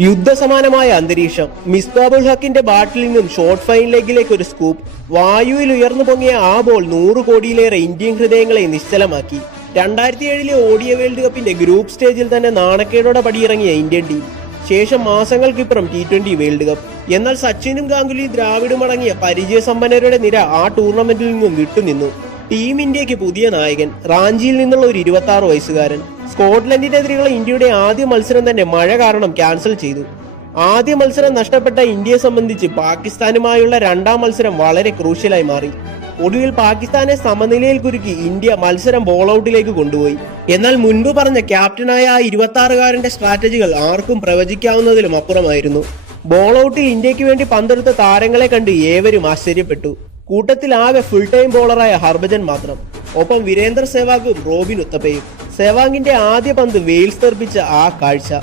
യുദ്ധസമാനമായ അന്തരീക്ഷം. മിസ്ബാബുൽ ഹക്കിന്റെ ബാറ്റിൽ നിന്നും short fine ലെഗിലേക്ക് ഒരു സ്കൂപ്പ്. വായുവിൽ ഉയർന്നു പൊങ്ങിയ ആ ബോൾ നൂറ് കോടിയിലേറെ ഇന്ത്യൻ ഹൃദയങ്ങളെ നിശ്ചലമാക്കി. രണ്ടായിരത്തി ഏഴിലെ ഓഡിയ വേൾഡ് കപ്പിന്റെ ഗ്രൂപ്പ് സ്റ്റേജിൽ തന്നെ നാണക്കേടോടെ പടിയിറങ്ങിയ ഇന്ത്യൻ ടീം. ശേഷം മാസങ്ങൾക്കിപ്പുറം ടി ട്വന്റി വേൾഡ് കപ്പ്. എന്നാൽ സച്ചിനും ഗാംഗുലി ദ്രാവിഡും അടങ്ങിയ പരിചയസമ്പന്നരുടെ നിര ആ ടൂർണമെന്റിൽ നിന്നും വിട്ടുനിന്നു. ടീം ഇന്ത്യയ്ക്ക് പുതിയ നായകൻ. റാഞ്ചിയിൽ നിന്നുള്ള ഒരു ഇരുപത്തി വയസ്സുകാരൻ. സ്കോട്ട്ലൻഡിനെതിരെയുള്ള ഇന്ത്യയുടെ ആദ്യ മത്സരം തന്നെ മഴ കാരണം ക്യാൻസൽ ചെയ്തു. ആദ്യ മത്സരം നഷ്ടപ്പെട്ട ഇന്ത്യയെ സംബന്ധിച്ച് പാകിസ്ഥാനുമായുള്ള രണ്ടാം മത്സരം വളരെ ക്രൂഷ്യലായി മാറി. ഒടുവിൽ പാകിസ്ഥാനെ സമനിലയിൽ കുരുക്കി ഇന്ത്യ മത്സരം ബോൾ ഔട്ടിലേക്ക് കൊണ്ടുപോയി. എന്നാൽ മുൻപ് പറഞ്ഞ ക്യാപ്റ്റനായ ആ ഇരുപത്തി ആറുകാരന്റെ സ്ട്രാറ്റജികൾ ആർക്കും പ്രവചിക്കാവുന്നതിലും അപ്പുറമായിരുന്നു. ബോൾ ഔട്ടിൽ ഇന്ത്യയ്ക്ക് വേണ്ടി പന്തെടുത്ത താരങ്ങളെ കണ്ട് ഏവരും ആശ്ചര്യപ്പെട്ടു. കൂട്ടത്തിൽ ആകെ ഫുൾ ടൈം ബോളറായ ഹർഭജൻ മാത്രം. ഒപ്പം വീരേന്ദർ സേവാഗും റോബിൻ ഉത്തപ്പയും. സെവാഗിന്റെ ആദ്യ പന്ത് വെയിൽസ് തെറിപ്പിച്ച ആ കാഴ്ച.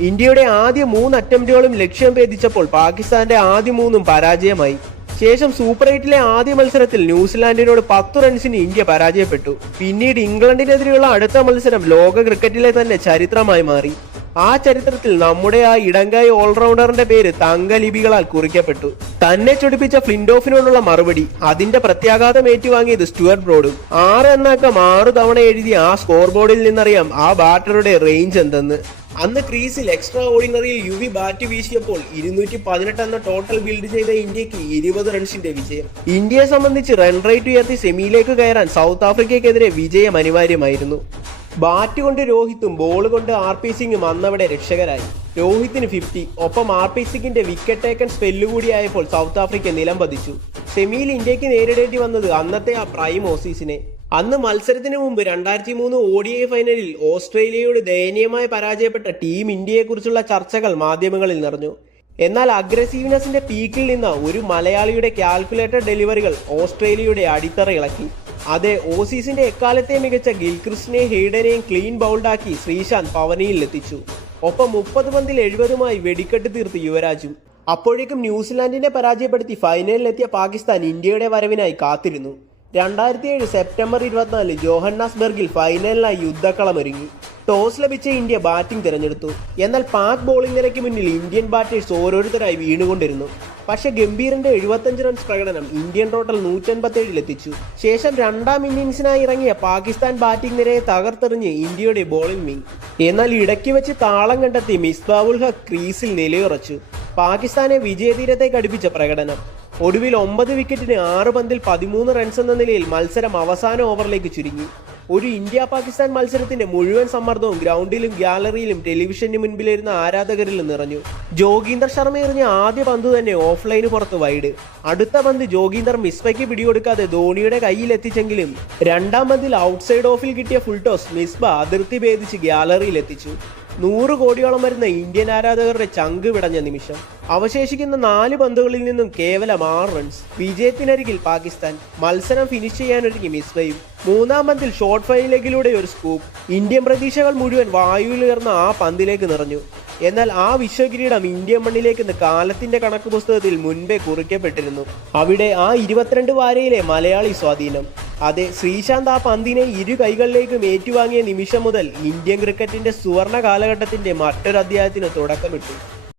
ഇന്ത്യയുടെ ആദ്യ മൂന്ന് അറ്റംപ്റ്റുകളും ലക്ഷ്യം ഭേദിച്ചപ്പോൾ പാകിസ്ഥാന്റെ ആദ്യ മൂന്നും പരാജയമായി. ശേഷം സൂപ്പർ എയ്റ്റിലെ ആദ്യ മത്സരത്തിൽ ന്യൂസിലാൻഡിനോട് പത്തു റൺസിന് ഇന്ത്യ പരാജയപ്പെട്ടു. പിന്നീട് ഇംഗ്ലണ്ടിനെതിരെയുള്ള അടുത്ത മത്സരം ലോക ക്രിക്കറ്റിലെ തന്നെ ചരിത്രമായി മാറി. ആ ചരിത്രത്തിൽ നമ്മുടെ ആ ഇടങ്കായ ഓൾറൗണ്ടറിന്റെ പേര് തങ്കലിപികളാൽ കുറിക്കപ്പെട്ടു. തന്നെ ചൊടിപ്പിച്ച ഫ്ലിൻഡോഫിനോടുള്ള മറുപടി അതിന്റെ പ്രത്യാഘാതം ഏറ്റുവാങ്ങിയത് സ്റ്റുവർട്ട് ബ്രോഡും. ആറ് എന്നാക്കം ആറു തവണ എഴുതി ആ സ്കോർ ബോർഡിൽ നിന്നറിയാം ആ ബാറ്ററുടെ റേഞ്ച് എന്തെന്ന്. അന്ന് ക്രീസിൽ എക്സ്ട്രാ ഓർഡിനറിയിൽ യു വി ബാറ്റ് വീശിയപ്പോൾ ഇരുന്നൂറ്റി പതിനെട്ട് എന്ന ടോട്ടൽ ബിൽഡ് ചെയ്ത ഇന്ത്യയ്ക്ക് ഇരുപത് റൺസിന്റെ വിജയം. ഇന്ത്യയെ സംബന്ധിച്ച് റൺ റേറ്റ് ഉയർത്തി സെമിയിലേക്ക് കയറാൻ സൗത്ത് ആഫ്രിക്കയ്ക്കെതിരെ വിജയം അനിവാര്യമായിരുന്നു. ബാറ്റ് കൊണ്ട് രോഹിത്തും ബോൾ കൊണ്ട് ആർ പി സിംഗും അന്നവിടെ രക്ഷകരായി. രോഹിത്തിന് ഫിഫ്റ്റി ഒപ്പം ആർ പി സിംഗിന്റെ വിക്കറ്റ് ടേക്കൻ സ്പെല്ലുകൂടിയായപ്പോൾ സൗത്ത് ആഫ്രിക്ക നിലം പതിച്ചു. സെമിയിൽ ഇന്ത്യയ്ക്ക് നേരിടേണ്ടി വന്നത് അന്നത്തെ ആ പ്രൈം ഓസീസിനെ. അന്ന് മത്സരത്തിന് മുമ്പ് രണ്ടായിരത്തി മൂന്ന് ഒ ഫൈനലിൽ ഓസ്ട്രേലിയയോട് ദയനീയമായി പരാജയപ്പെട്ട ടീം ഇന്ത്യയെക്കുറിച്ചുള്ള ചർച്ചകൾ മാധ്യമങ്ങളിൽ നിറഞ്ഞു. എന്നാൽ അഗ്രസീവ്നെസിന്റെ പീക്കിൽ നിന്ന് ഒരു മലയാളിയുടെ കാൽക്കുലേറ്റഡ് ഡെലിവറികൾ ഓസ്ട്രേലിയയുടെ അടിത്തറ ഇളക്കി. അതെ ഓസീസിന്റെ എക്കാലത്തെ മികച്ച ഗിൽക്രിസ്റ്റിനെ ഹെയ്ഡനെയും ക്ലീൻ ബൗൾഡാക്കി ശ്രീശാന്ത് പവനിയിലെത്തിച്ചു. ഒപ്പം മുപ്പത് പന്തിൽ എഴുപതുമായി വെടിക്കെട്ട് തീർത്ത് യുവരാജും. അപ്പോഴേക്കും ന്യൂസിലാൻഡിനെ പരാജയപ്പെടുത്തി ഫൈനലിലെത്തിയ പാകിസ്ഥാൻ ഇന്ത്യയുടെ വരവിനായി കാത്തിരുന്നു. രണ്ടായിരത്തി ഏഴ് സെപ്റ്റംബർ ഇരുപത്തിനാല് ജോഹന്നാസ്ബർഗിൽ ഫൈനലിനായി യുദ്ധക്കളമൊരുങ്ങി. ടോസ് ലഭിച്ച ഇന്ത്യ ബാറ്റിംഗ് തിരഞ്ഞെടുത്തു. എന്നാൽ പാക് ബോളിംഗ് നിരയ്ക്ക് മുന്നിൽ ഇന്ത്യൻ ബാറ്റേഴ്സ് ഓരോരുത്തരായി വീണുകൊണ്ടിരുന്നു. പക്ഷേ ഗംഭീറിന്റെ എഴുപത്തഞ്ച് റൺസ് പ്രകടനം ഇന്ത്യൻ ടോട്ടൽ നൂറ്റൻപത്തേഴിലെത്തിച്ചു ശേഷം രണ്ടാം ഇന്നിംഗ്സിനായി ഇറങ്ങിയ പാകിസ്ഥാൻ ബാറ്റിംഗ് നിരയെ തകർത്തെറിഞ്ഞ് ഇന്ത്യയുടെ ബോളിംഗ് വിങ് എന്നാൽ ഇടയ്ക്ക് വെച്ച് താളം കണ്ടെത്തി മിസ്ബാവുൽ ഹ ക്രീസിൽ നിലയുറച്ചു. പാകിസ്ഥാനെ വിജയതീരത്തേക്ക് അടുപ്പിച്ച പ്രകടനം. ഒടുവിൽ ഒമ്പത് വിക്കറ്റിന് ആറ് പന്തിൽ പതിമൂന്ന് റൺസ് എന്ന നിലയിൽ മത്സരം അവസാന ഓവറിലേക്ക് ചുരുങ്ങി. ഒരു ഇന്ത്യ പാകിസ്ഥാൻ മത്സരത്തിന്റെ മുഴുവൻ സമ്മർദ്ദവും ഗ്രൗണ്ടിലും ഗ്യാലറിയിലും ടെലിവിഷന് മുൻപിലിരുന്ന ആരാധകരിൽ നിറഞ്ഞു. ജോഗീന്ദർ ശർമ്മ എറിഞ്ഞ ആദ്യ പന്ത് തന്നെ ഓഫ്ലൈന് പുറത്ത് വൈഡ്. അടുത്ത പന്ത് ജോഗീന്ദർ മിസ്ബയ്ക്ക് പിടികൊടുക്കാതെ ധോണിയുടെ കയ്യിൽ എത്തിച്ചെങ്കിലും രണ്ടാം പന്തിൽ ഔട്ട്സൈഡ് ഓഫിൽ കിട്ടിയ ഫുൾ ടോസ് മിസ്ബ അതിർത്തി ഭേദിച്ച് ഗ്യാലറിയിൽ എത്തിച്ചു നൂറ് കോടിയോളം വരുന്ന ഇന്ത്യൻ ആരാധകരുടെ ചങ്ക് വിടഞ്ഞ നിമിഷം അവശേഷിക്കുന്ന നാല് പന്തുകളിൽ നിന്നും കേവലം ആറ് റൺസ് വിജയത്തിനരികിൽ പാകിസ്ഥാൻ മത്സരം ഫിനിഷ് ചെയ്യാനൊരുങ്ങി മിസ്ബയും. മൂന്നാം പന്തിൽ ഷോർട്ട് ഫൈനിലേക്കിലൂടെ ഒരു സ്കൂപ്പ് ഇന്ത്യൻ പ്രതീക്ഷകൾ മുഴുവൻ വായുവിലുയർന്ന ആ പന്തിലേക്ക് നിറഞ്ഞു. എന്നാൽ ആ വിശ്വകിരീടം ഇന്ത്യൻ മണ്ണിലേക്ക് കാലത്തിന്റെ കണക്ക് പുസ്തകത്തിൽ മുൻപേ കുറിക്കപ്പെട്ടിരുന്നു. അവിടെ ആ ഇരുപത്തിരണ്ട് വാരയിലെ മലയാളി സ്വാധീനം. അതെ ശ്രീശാന്ത് ആ പന്തിനെ ഇരു കൈകളിലേക്കും ഏറ്റുവാങ്ങിയ നിമിഷം മുതൽ ഇന്ത്യൻ ക്രിക്കറ്റിന്റെ സുവർണ കാലഘട്ടത്തിന്റെ മറ്റൊരു അധ്യായത്തിന് തുടക്കമിട്ടു.